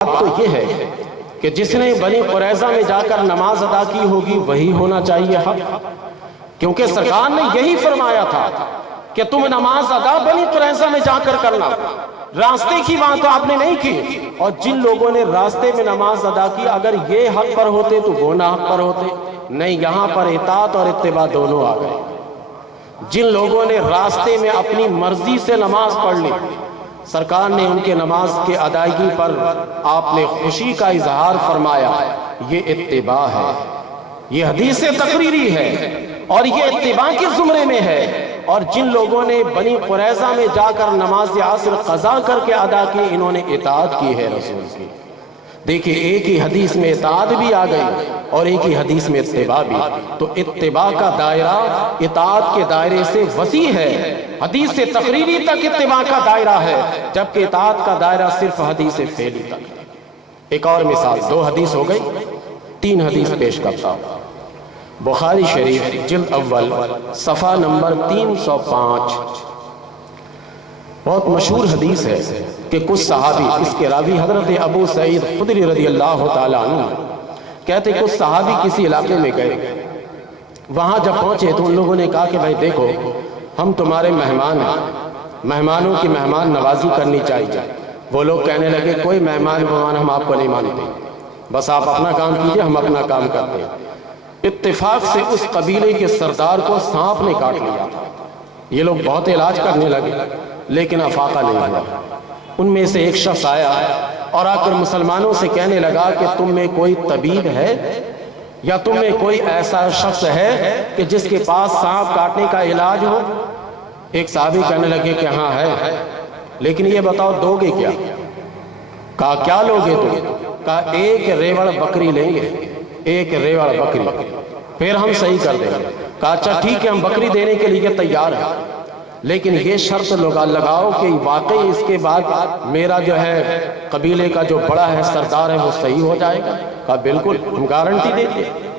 تو یہ ہے کہ جس نے بنی قریظہ میں جا کر نماز ادا کی ہوگی وہی ہونا چاہیے حق، کیونکہ سرکار نے یہی فرمایا تھا کہ تم نماز ادا بنی قریظہ میں جا کر کرنا، راستے کی بات آپ نے نہیں کی۔ اور جن لوگوں نے راستے میں نماز ادا کی اگر یہ حق پر ہوتے تو وہ نہ حق پر ہوتے، نہیں، یہاں پر اطاعت اور اتباع دونوں آ گئے۔ جن لوگوں نے راستے میں اپنی مرضی سے نماز پڑھ لی، سرکار نے ان کے نماز کے ادائیگی پر آپ نے خوشی کا اظہار فرمایا، یہ اتباع ہے، یہ حدیث تقریری ہے اور یہ اتباع کے زمرے میں ہے۔ اور جن لوگوں نے بنی قریظہ میں جا کر نماز عصر قضا کر کے ادا کی، انہوں نے اطاعت کی ہے رسول کی۔ دیکھیں، ایک ہی حدیث میں اطاعت بھی آ گئی اور ایک ہی حدیث میں اتباع بھی، تو اتباع کا دائرہ اطاعت کے دائرے سے وسیع ہے، حدیث سے تقریری تک اتباع کا دائرہ ہے، جبکہ اطاعت کا دائرہ صرف حدیث فعلی تک۔ ایک اور مثال، 2 حدیث ہو گئی، 3 حدیث پیش کرتا ہوں۔ بخاری شریف جلد اول صفحہ نمبر 305، بہت مشہور حدیث ہے کہ کچھ صحابی، اس کے راوی حضرت ابو سعید خدری رضی اللہ تعالیٰ عنہ کہتے کچھ صحابی کسی علاقے میں گئے، وہاں جب پہنچے تو ان لوگوں نے کہا کہ بھائی دیکھو، ہم تمہارے مہمان ہیں، مہمانوں کی مہمان نوازی کرنی چاہیے۔ وہ لوگ کہنے لگے کوئی مہمان ہم آپ کو نہیں مانتے، بس آپ اپنا کام کیجئے، ہم اپنا کام کرتے ہیں۔ اتفاق سے اس قبیلے کے سردار کو سانپ نے کاٹ لیا تھا، یہ لوگ بہت علاج کرنے لگے لیکن افاقہ نہیں ہوا۔ ان میں سے ایک شخص آیا اور آ کر مسلمانوں سے کہنے لگا کہ تم میں کوئی طبیب ہے یا تم میں کوئی ایسا شخص ہے کہ جس کے پاس سانپ کاٹنے کا علاج ہو؟ ایک صحابی کہنے لگے کہ ہاں ہے، لیکن یہ بتاؤ دو گے کیا؟ کہا کیا لوگے تم؟ کہا ایک ریوڑ بکری لیں گے، ایک ریوڑ بکری، پھر ہم صحیح کر دیں گے۔ کہا اچھا ٹھیک ہے، ہم بکری دینے کے لیے تیار ہیں، لیکن یہ شرط لگاؤ کہ واقعی اس کے بعد میرا جو ہے قبیلے کا جو بڑا ہے سردار ہے وہ صحیح ہو جائے گا؟ کہا بالکل، ہم گارنٹی دیتے ہیں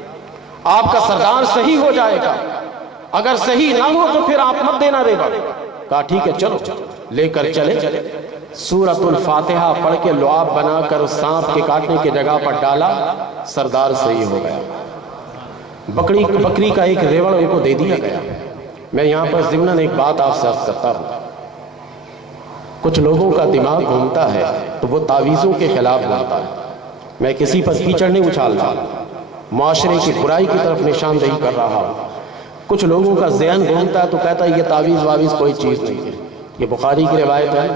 آپ کا سردار صحیح ہو جائے گا، اگر صحیح نہ ہو تو پھر آپ مت دینا ریوڑ۔ کہا ٹھیک ہے چلو، لے کر چلے۔ سورۃ الفاتحہ پڑھ کے لعاب بنا کر اس سانپ کے کاٹنے کی جگہ پر ڈالا، سردار صحیح ہو گیا، بکری کا ایک ریوڑ ان کو دے دیا گیا۔ میں یہاں پر ضمناً ایک بات آپ سے عرض کرتا ہوں، کچھ لوگوں کا دماغ گھومتا ہے تو وہ تعویذوں کے خلاف گھومتا ہے۔ میں کسی پر کیچڑ نہیں اچھال رہا، معاشرے کی برائی کی طرف نشاندہی کر رہا ہوں۔ کچھ لوگوں کا ذہن گھومتا ہے تو کہتا ہے یہ تعویذ واویز کوئی چیز نہیں ہے۔ یہ بخاری کی روایت ہے،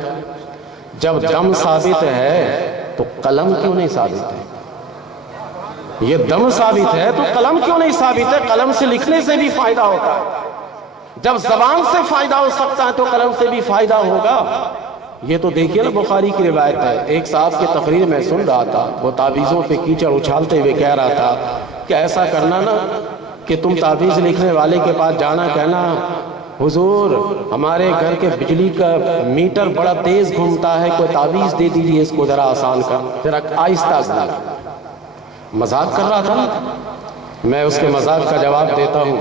جب دم ثابت ہے تو قلم کیوں نہیں ثابت ہے؟ یہ دم ثابت ہے تو قلم کیوں نہیں ثابت ہے؟ قلم سے لکھنے سے بھی فائدہ ہوتا ہے، جب زبان سے فائدہ ہو سکتا ہے تو قلم سے بھی فائدہ ہوگا۔ یہ تو دیکھیے نا بخاری کی روایت ہے۔ ایک صاحب کی تقریر میں سن رہا تھا، وہ تعویذوں پہ کیچڑ اچھالتے ہوئے کہہ رہا تھا کہ ایسا کرنا نا کہ تم تعویذ لکھنے والے کے پاس جانا، کہنا حضور ہمارے گھر کے بجلی کا میٹر بڑا تیز گھومتا ہے، کوئی تعویذ دے دیجیے اس کو ذرا آسان کر، ذرا آہستہ کر۔ مذاق کر رہا تھا، میں اس کے مذاق کا جواب دیتا ہوں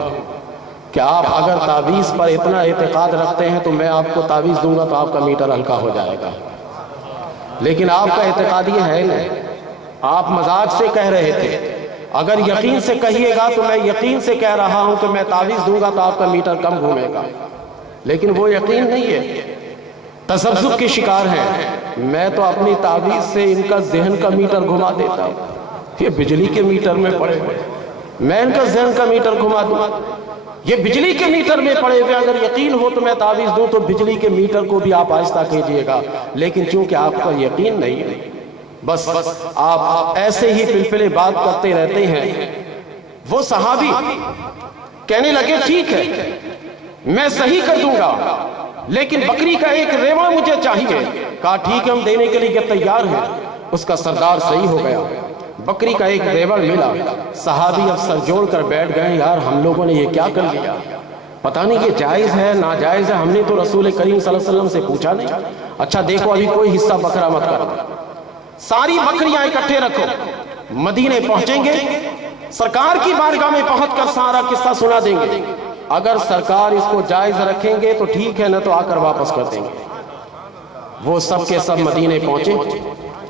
کہ آپ اگر تعویذ پر اتنا اعتقاد رکھتے ہیں تو میں آپ کو تعویذ دوں گا تو آپ کا میٹر ہلکا ہو جائے گا، لیکن آپ کا اعتقاد یہ ہے نہیں، آپ مذاق سے کہہ رہے تھے۔ اگر یقین سے کہیے گا تو میں یقین سے کہہ رہا ہوں کہ میں تعویذ دوں گا تو آپ کا میٹر کم گھومے گا، لیکن وہ یقین نہیں ہے، تذبذب کے شکار ہیں۔ میں تو اپنی تعویذ سے ان کا ذہن کا میٹر گھما دیتا ہوں، یہ بجلی کے میٹر میں پڑے ہوئے، میں ان کا ذہن کا میٹر گھما دوں، یہ بجلی کے میٹر میں پڑے ہوئے، اگر یقین ہو تو میں تعویذ دوں تو بجلی کے میٹر کو بھی آپ آہستہ کیجئے گا، لیکن چونکہ آپ کا یقین نہیں ہے، بس آپ ایسے ہی پلپلے بات کرتے رہتے ہیں۔ وہ صحابی کہنے لگے ٹھیک ہے میں صحیح کر دوں گا، لیکن بکری کا ایک ریوڑ مجھے چاہیے۔ کہا ٹھیک ہے ہم دینے کے لیے تیار ہیں۔ اس کا سردار صحیح ہو گیا، بکری کا ایک ریوڑ ملا۔ صحابی اب سر جوڑ کر بیٹھ گئے، یار ہم لوگوں نے یہ کیا کر لیا، پتہ نہیں یہ جائز ہے ناجائز ہے، ہم نے تو رسول کریم صلی اللہ علیہ وسلم سے پوچھا نہیں۔ اچھا دیکھو ابھی کوئی حصہ بکرا مت کرو، ساری بکریاں اکٹھے رکھو، مدینے پہنچیں گے، سرکار کی بارگاہ میں پہنچ کر سارا قصہ سنا دیں گے، اگر سرکار اس کو جائز رکھیں گے تو ٹھیک ہے، نہ تو آ کر واپس کر دیں گے۔ وہ سب کے سب مدینے پہنچے،